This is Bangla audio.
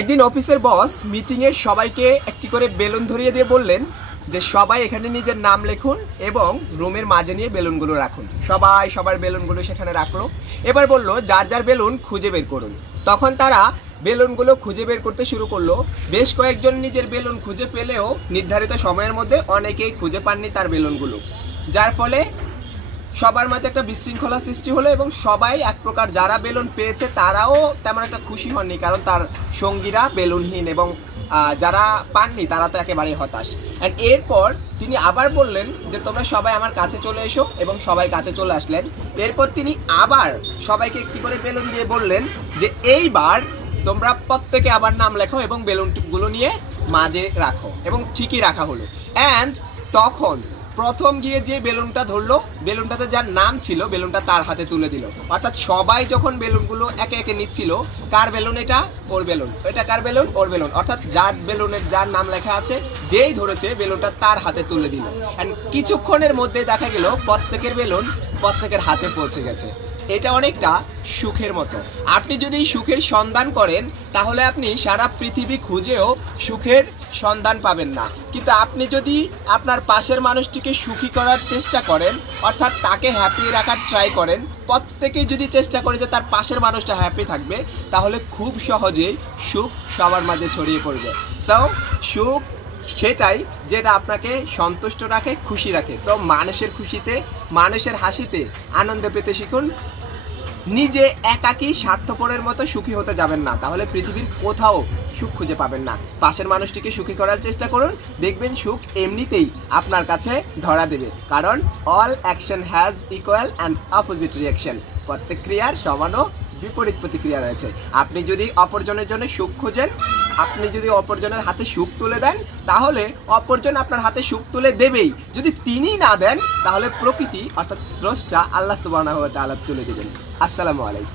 একদিন অফিসের বস মিটিংয়ে সবাইকে একটি করে বেলুন ধরিয়ে দিয়ে বললেন যে সবাই এখানে নিজের নাম লিখুন এবং রুমের মাঝে নিয়ে বেলুনগুলো রাখুন। সবাই সবার বেলুনগুলো সেখানে রাখলো। এবার বললো যার যার বেলুন খুঁজে বের করুন। তখন তারা বেলুনগুলো খুঁজে বের করতে শুরু করলো। বেশ কয়েকজন নিজের বেলুন খুঁজে পেলেও নির্ধারিত সময়ের মধ্যে অনেকেই খুঁজে পাননি তার বেলুনগুলো, যার ফলে সবার মাঝে একটা বিশৃঙ্খলা সৃষ্টি হলো এবং সবাই এক প্রকার যারা বেলুন পেয়েছে তারাও তেমন একটা খুশি হননি, কারণ তার সঙ্গীরা বেলুনহীন এবং যারা পাননি তারা তো একেবারে হতাশ। অ্যান্ড এরপর তিনি আবার বললেন যে তোমরা সবাই আমার কাছে চলে এসো, এবং সবাই কাছে চলে আসলেন। এরপর তিনি আবার সবাইকে একটি করে বেলুন দিয়ে বললেন যে এইবার তোমরা প্রত্যেকে আবার নাম লেখো এবং বেলুনগুলো নিয়ে মাঝে রাখো, এবং ঠিকই রাখা হলো। অ্যান্ড তখন প্রথম গিয়ে যে বেলুনটা ধরলো, বেলুনটাতে যার নাম ছিল বেলুনটা তার হাতে তুলে দিল। অর্থাৎ সবাই যখন বেলুনগুলো একে একে নিচ্ছিল, কার বেলুন এটা, ওর বেলুন, এটা কার বেলুন, ওর বেলুন, অর্থাৎ যার বেলুনের যার নাম লেখা আছে যেই ধরেছে বেলুনটা তার হাতে তুলে দিল। অ্যান্ড কিছুক্ষণের মধ্যে দেখা গেল প্রত্যেকের বেলুন প্রত্যেকের হাতে পৌঁছে গেছে। এটা অনেকটা সুখের মতো। আপনি যদি সুখের সন্ধান করেন তাহলে আপনি সারা পৃথিবী খুঁজেও সুখের সন্ধান পাবেন না, কিন্তু আপনি যদি আপনার পাশের মানুষটিকে সুখী করার চেষ্টা করেন, অর্থাৎ তাকে হ্যাপি রাখার ট্রাই করেন, প্রত্যেকেই যদি চেষ্টা করে যে তার পাশের মানুষটা হ্যাপি থাকবে, তাহলে খুব সহজেই সুখ সবার মাঝে ছড়িয়ে পড়বে। সো সুখ সেটাই যেটা আপনাকে সন্তুষ্ট রাখে, খুশি রাখে। সো মানুষের খুশিতে, মানুষের হাসিতে আনন্দ পেতে শিখুন। নিজে একাকী স্বার্থপরের মতো সুখী হতে যাবেন না, তাহলে পৃথিবীর কোথাও সুখ খুঁজে পাবেন না। পাশের মানুষটিকে সুখী করার চেষ্টা করুন, দেখবেন সুখ এমনিতেই আপনার কাছে ধরা দেবে। কারণ all action has equal and opposite reaction. প্রত্যেক ক্রিয়ার সমান ও বিপরীত প্রতিক্রিয়া রয়েছে। আপনি যদি অপরজনের জন্য সুখ খোঁজেন, আপনি যদি অপরজনের হাতে সুখ তুলে দেন, তাহলে অপরজন আপনার হাতে সুখ তুলে দেবেই। যদি তিনি না দেন, তাহলে প্রকৃতি অর্থাৎ স্রষ্টা আল্লাহ সুবহানাহু ওয়া তাআলা তুলে দেবেন। আসসালামু আলাইকুম।